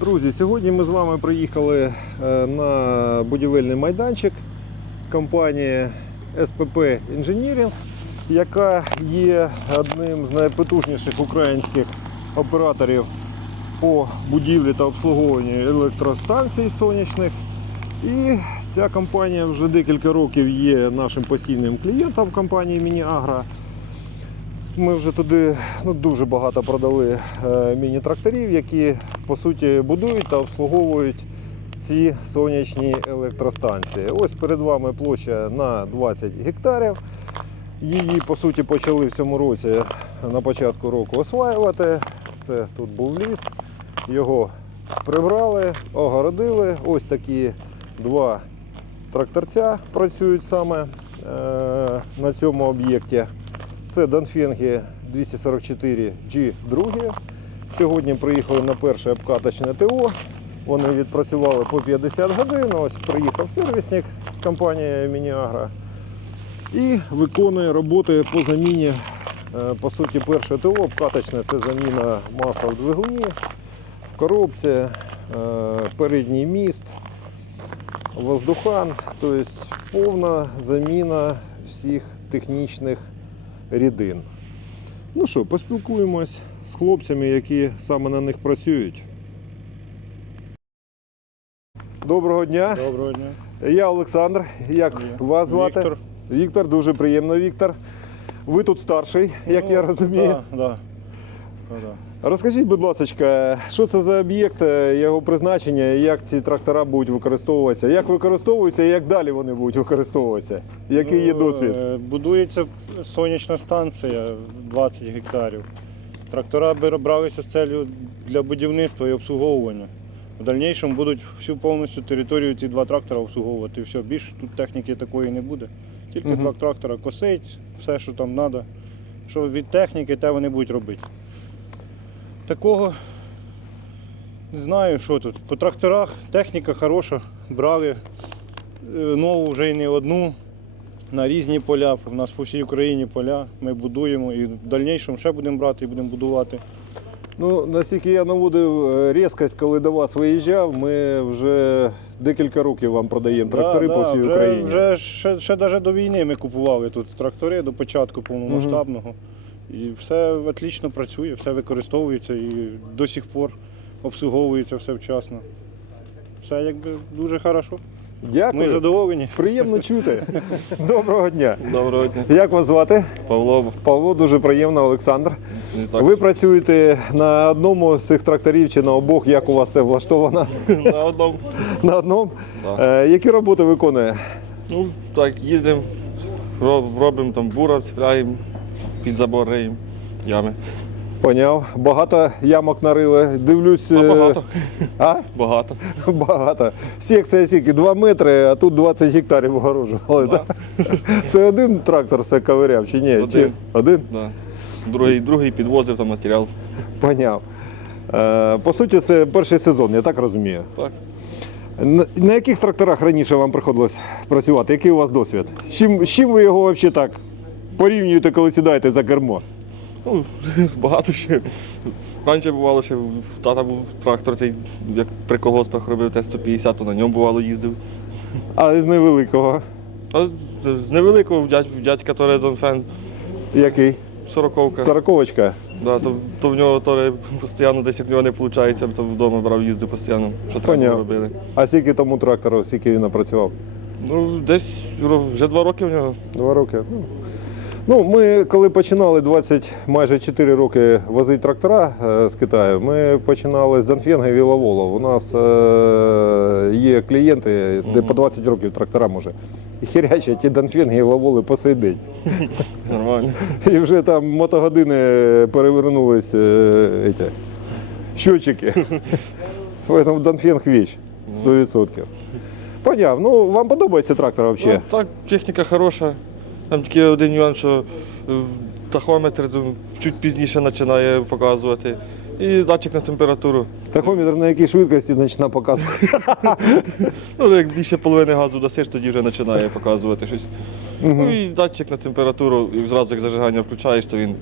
Друзі, сьогодні ми з вами приїхали е, на будівельний майданчик компанії СПП Інженірінг, яка є одним з найпотужніших українських операторів по будівлі та обслуговуванню електростанцій сонячних. І ця компанія вже декілька років є нашим постійним клієнтом компанії Міні-Агро. Ми вже туди ну, дуже багато продали е, міні-тракторів, які по суті будують та обслуговують ці сонячні електростанції. Ось перед вами площа на 20 гектарів. Її по суті почали в цьому році на початку року осваювати. Це тут був ліс. Його прибрали, огородили. Ось такі два тракторця працюють саме е, на цьому об'єкті. Це Донфенги 244 G2. Сьогодні приїхали на перше обкаточне ТО. Вони відпрацювали по 50 годин. Ось приїхав сервісник з компанії Мініагра і виконує роботи по заміні. е, По суті, перше ТО обкаточне це заміна масла в двигуні, в коробці, е, передній міст, воздухан, тобто повна заміна всіх технічних рідин. Ну що, поспілкуємось з хлопцями, які саме на них працюють. Доброго дня. Доброго дня. Я Олександр. Як Я. вас звати? Віктор. Віктор, дуже приємно, Віктор. Ви тут старший, як Ну, я розумію. Так, да. так. да. Розкажіть, будь ласка, що це за об'єкт, е, його призначення, і як ці трактора будуть використовуватися? Як використовуються і як далі вони будуть використовуватися? Який є Ну, досвід? е, Будується сонячна станція 20 гектарів. Трактора бралися з целью для будівництва і обслуговування. В дальнішому будуть всю повністю територію ці два трактора обслуговувати. І все, більше тут техніки такої не буде. Тільки Мгм. два трактора косить, все, що там треба. Що від техніки, те вони будуть робити. Такого не знаю, що тут. По тракторах техніка хороша, брали е, нову вже й не одну на різні поля. У нас по всій Україні поля. Ми будуємо і в дальнішому ще будемо брати і будемо будувати. Ну, наскільки я наводив е, різкость, коли до вас виїжджав, ми вже декілька років вам продаємо трактори Да, по да, всій вже, Україні. Вже ще, ще навіть до війни ми купували тут трактори до початку повномасштабного. І все отлично працює, все використовується і до сих пор обслуговується все вчасно. Все якби дуже хорошо. Дякую. Ми задоволені. Приємно чути. Доброго дня. Доброго дня. Як вас звати? Павло. Павло, дуже приємно, Олександр. Так. Ви працюєте на одному з цих тракторів чи на обох, як у вас це влаштовано? на одному. На одному? Да. Е, які роботи виконує? Ну, так, їздимо, роб- робимо там бура, цепляємо, під забор риємо, ями. Поняв. Багато ямок нарили. Дивлюсь. Та е, багато. А? Багато. Багато. Секція скільки? 2 метри, а тут 20 гектарів огорожували. Да. Це один трактор все ковиряв чи ні? Чи... Один. Один? Да. Другий, другий підвозив там матеріал. Поняв. Е, по суті, це перший сезон, я так розумію. Так. На, на яких тракторах раніше вам приходилось працювати? Який у вас досвід? З чим, з чим ви його взагалі так порівнюєте, коли сідаєте за кермо? Ну, багато ще. Раніше бувало, що в тата був трактор, той, як при колгоспах робив Т-150, то на ньому бувало їздив. А з невеликого? А з, з невеликого в дядь, в дядька Торе Донфен, Який? сороковка. Сороковочка. Да, то, то в нього Торе постійно десь як в нього не виходить, то вдома брав їздив постійно, що треба робили. А скільки тому трактору, скільки він напрацював? Ну, десь вже два роки в нього. Два роки. Ну, Ну, ми коли починали 20, майже 4 роки возити трактора е, з Китаю, ми починали з Донфенга і Віловолов. У нас е, є клієнти, де по 20 років трактора може. І хірячать ті Донфенги і Лаволи по сей день. Нормально. І вже там мотогодини перевернулись е, эти, щотчики. Поэтому Донфенг віч 100%. Поняв. Ну, вам подобається трактор взагалі? Ну, так, техніка хороша. Там тільки один нюанс, що е, тахометр чуть пізніше починає показувати. І датчик на температуру. Тахометр на якій швидкості починає показувати. Ну, як більше половини газу досиш, тоді вже починає показувати щось. Ну і датчик на температуру, і зразу як зажигання включаєш, то він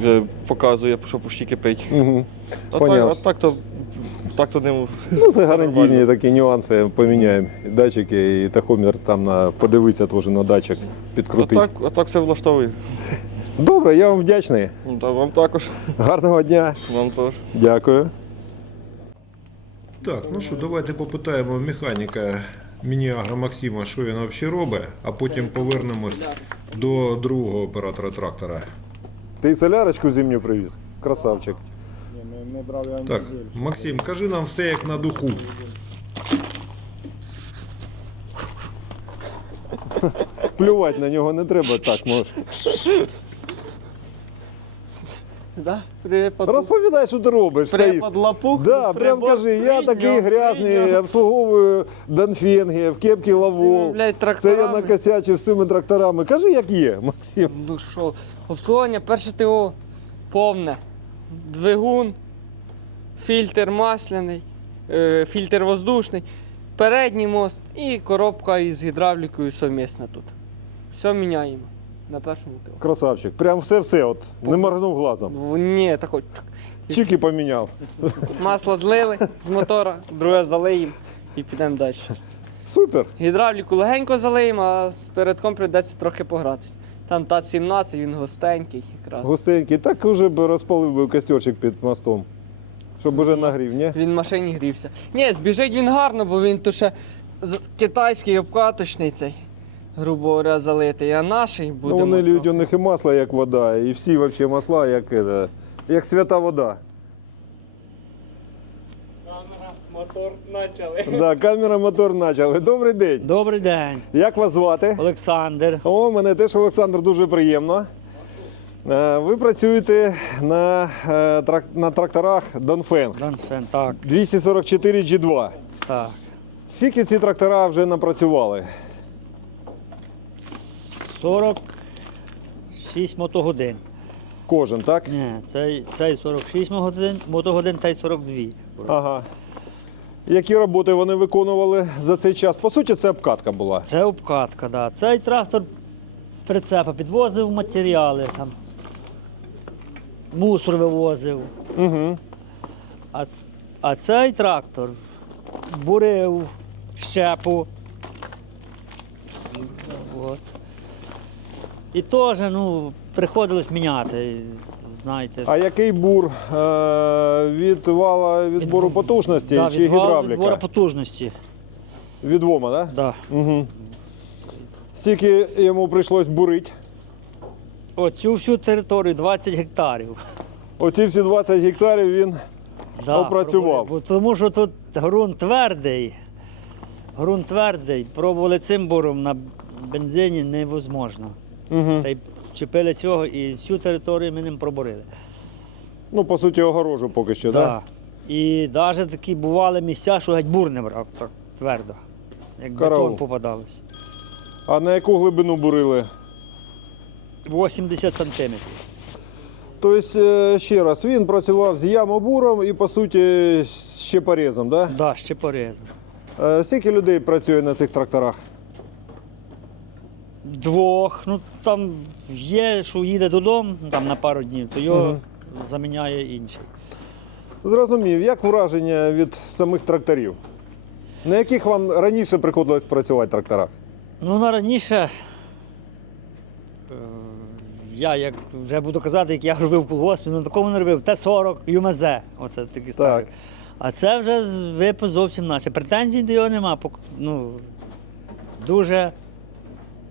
вже показує, що пущі кипить. Угу. А так, а так то так то не Ну, це гарантійні такі нюанси. Поміняємо і датчики, і тахометр там на подивитися теж на датчик, а підкрутити. так, а так все влаштовує. Добре, я вам вдячний. Ну, та вам також. Гарного дня. Вам теж. Дякую. Так, ну що, давайте попитаємо механіка міні-агро Максима, що він взагалі робить, а потім повернемось до другого оператора трактора. Ти солярочку зимню привіз? Красавчик. Ми, ми брали Так, Максим, кажи нам все як на духу. Плювати на нього не треба так, може. Да? Розповідай, що ти робиш. лапух. Да, прям кажи, я такий грязний, обслуговую Донфенги, в кепці лавол. Це я накосячив з цими тракторами. Кажи, як є, Максим. Ну що, обслуговування перше ТО повне. Двигун, фільтр масляний, е, фільтр воздушний, передній мост і коробка із гідравлікою совмісна тут. Все міняємо на першому ТО. Красавчик. Прям все-все, от не моргнув глазом. Ні, так от. Чики поміняв. Масло злили з мотора, друге залиємо і підемо далі. Супер. Гідравліку легенько залиємо, а з передком прийдеться трохи погратись. Там ТАТ-17, він густенький якраз. Густенький. Так уже б розпалив би костерчик під мостом. Щоб уже нагрів, ні? Він в машині грівся. Ні, збіжить він гарно, бо він то ще з- китайський обкаточний цей, грубо говоря, залитий, а наший Ну, вони люди, у них і масло як вода, і всі взагалі масла як, это, як свята вода. Мотор почали. Да, камера, мотор почали. Добрий день. Добрий день, Як вас звати? Олександр. О, мене теж Олександр дуже приємно. Е, Ви працюєте на, е, на тракторах Донфенг Донфен, так, 244 G2. так. Скільки ці трактора вже напрацювали? 46 мотогодин. Кожен, так? Ні, цей, цей 46 мотогодин, мотогодин та й 42. Ага. Які роботи вони виконували за цей час? По суті, це обкатка була. Це обкатка, да. Цей трактор прицепа підвозив матеріали, там, мусор вивозив. Угу. А, а цей трактор бурив щепу. От. І теж, ну, приходилось міняти, знаєте. А який бур е, від вала Від- потужності Да, чи від гідравліка? відбору потужності. Відвома, так? Да. Да? Угу. Скільки йому прийшлось бурити? Оцю всю територію 20 гектарів. Оці всі 20 гектарів він. Да, Опрацював. Бо Тому що тут ґрунт твердий. Ґрунт твердий. Пробували цим буром на бензині невозможно. Угу. Та й чепили цього і всю територію ми ним пробурили. Ну, по суті, огорожу поки що, так? Да. І навіть такі бували місця, що геть бур не брав так твердо. Як Караул. бетон попадалось. А на яку глибину бурили? 80 сантиметрів. Тобто, е, ще раз, він працював з ямобуром і, по суті, з щепорезом, так? Да, ще порізав. Да? Е, Скільки людей працює на цих тракторах? Двох. Ну там є, що їде додому там на пару днів, то його Мгм. заміняє інший. Зрозумів, як враження від самих тракторів? На яких вам раніше приходилось працювати тракторах? Ну, на раніше. Я як вже буду казати, як я робив в колгоспі, ну такому не робив. Т-40, ЮМЗ. Оце такі старі. Так. А це вже випуск зовсім наше. Претензій до його нема. пок- Ну, дуже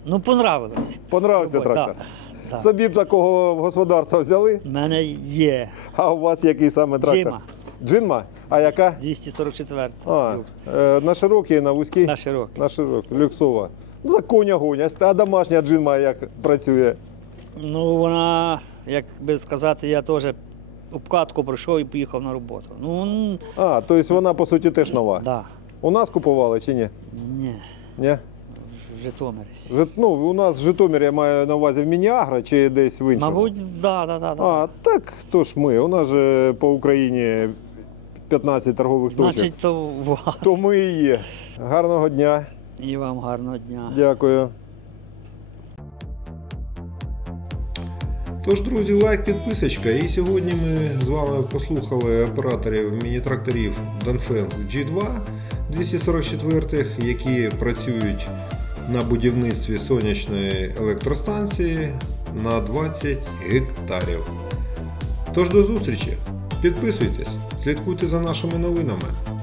ну, понравилось. Понравився трактор? да, да. Собі б такого в господарство взяли, У мене є а у вас який саме трактор? Джима Джинма? А яка? 244 А, люкс. е, на широкій, на вузькій? На широкий. На широкій, люксова. Ну, за коня гоня. А домашня джинма як працює? Ну, вона, як би сказати, я теж обкатку пройшов і поїхав на роботу. Ну, А, тобто вона по суті теж нова. да. У нас купували чи ні? Ні, Ні? в Житомирі. Жит- Ну, у нас в Житомирі я маю на увазі в Мініагро чи десь в іншому? Мабуть, да, да, да, да. А, так то ж ми. У нас же по Україні 15 торгових Значить, точок. то у вас. То ми і є. Гарного дня. І вам гарного дня. Дякую. Тож, друзі, лайк, підписочка. І сьогодні ми з вами послухали операторів міні-тракторів Danfeng G2 244, які працюють на будівництві сонячної електростанції на 20 гектарів. Тож до зустрічі! Підписуйтесь, слідкуйте за нашими новинами.